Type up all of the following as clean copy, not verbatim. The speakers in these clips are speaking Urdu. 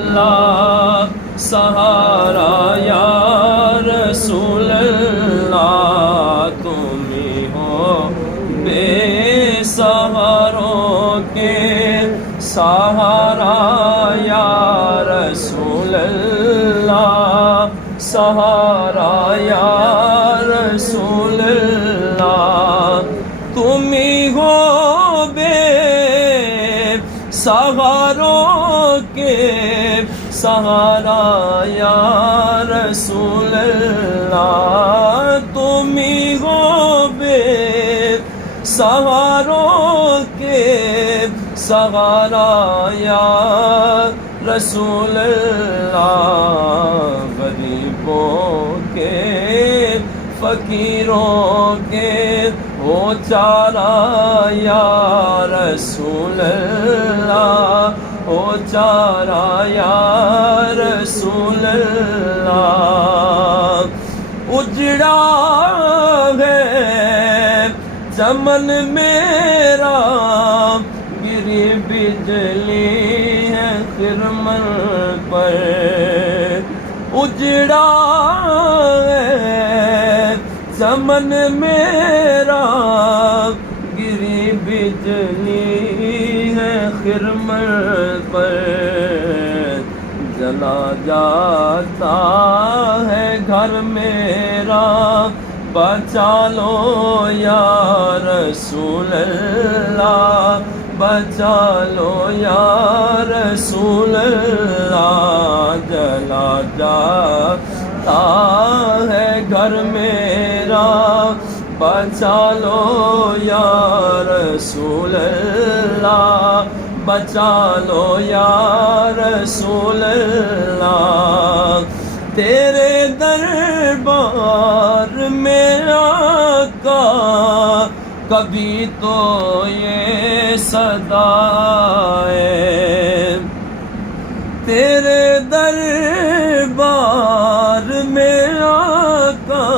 اللہ سہارا یا رسول اللہ، تم ہی ہو بے سہاروں کے سہارا یا رسول اللہ، سہارا یا رسول اللہ، تم ہی ہو بے سہاروں کے سہارا یا رسول اللہ، تم ہی ہو بے سہاروں کے سہارا یا رسول اللہ، غریبوں کے فقیروں کے ہو چارہ یا رسول اللہ، ہو چارہ یا رسول اللہ، اجڑا ہے چمن میرا گری بجلی ہے خرمن پر، اجڑا ہے چمن میرا گری بجلی ہے خرمن پر، جلا جاتا ہے گھر میرا بچا لو یا رسول اللہ، بچا لو یا رسول اللہ، جلا جاتا ہے گھر میرا بچا لو یا رسول اللہ، بچا لو یا رسول اللہ، تیرے دربار میں آقا کبھی تو یہ صدا ہے، تیرے دربار میں آقا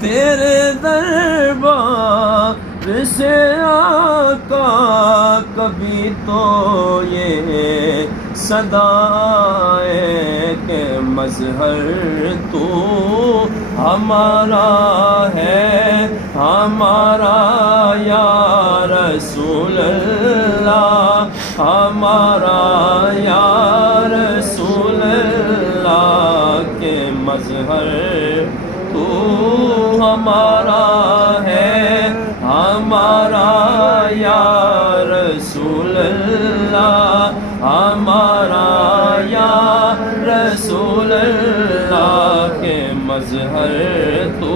تیرے دربار سے آقا کبھی تو یہ صدا ہے کہ مظہر تو ہمارا ہے، ہمارا یا رسول اللہ، ہمارا یا رسول اللہ، کہ مظہر تو ہمارا ہے، ہمارا یا رسول اللہ، ہمارا یا رسول اللہ، کہ مظہر تو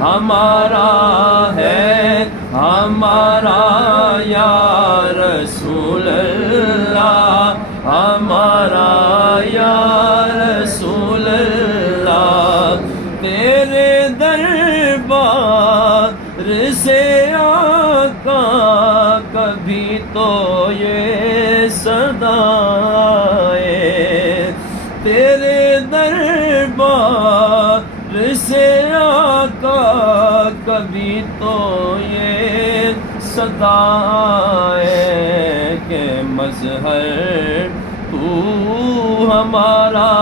ہمارا ہے، ہمارا یا رسول اللہ، ہمارا یا رسول اللہ، تیرے دربار سے آقا کبھی تو یہ صدا ہے، تیرے دربار سے آقا کبھی تو یہ صدا ہے کہ مظہر تو ہمارا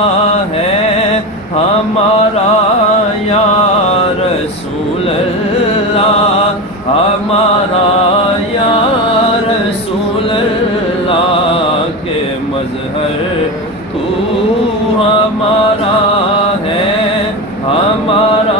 ہے، ہمارا یا رسول اللہ، ہمارا یا رسول اللہ، کہ مظہر تو ہمارا ہے، ہمارا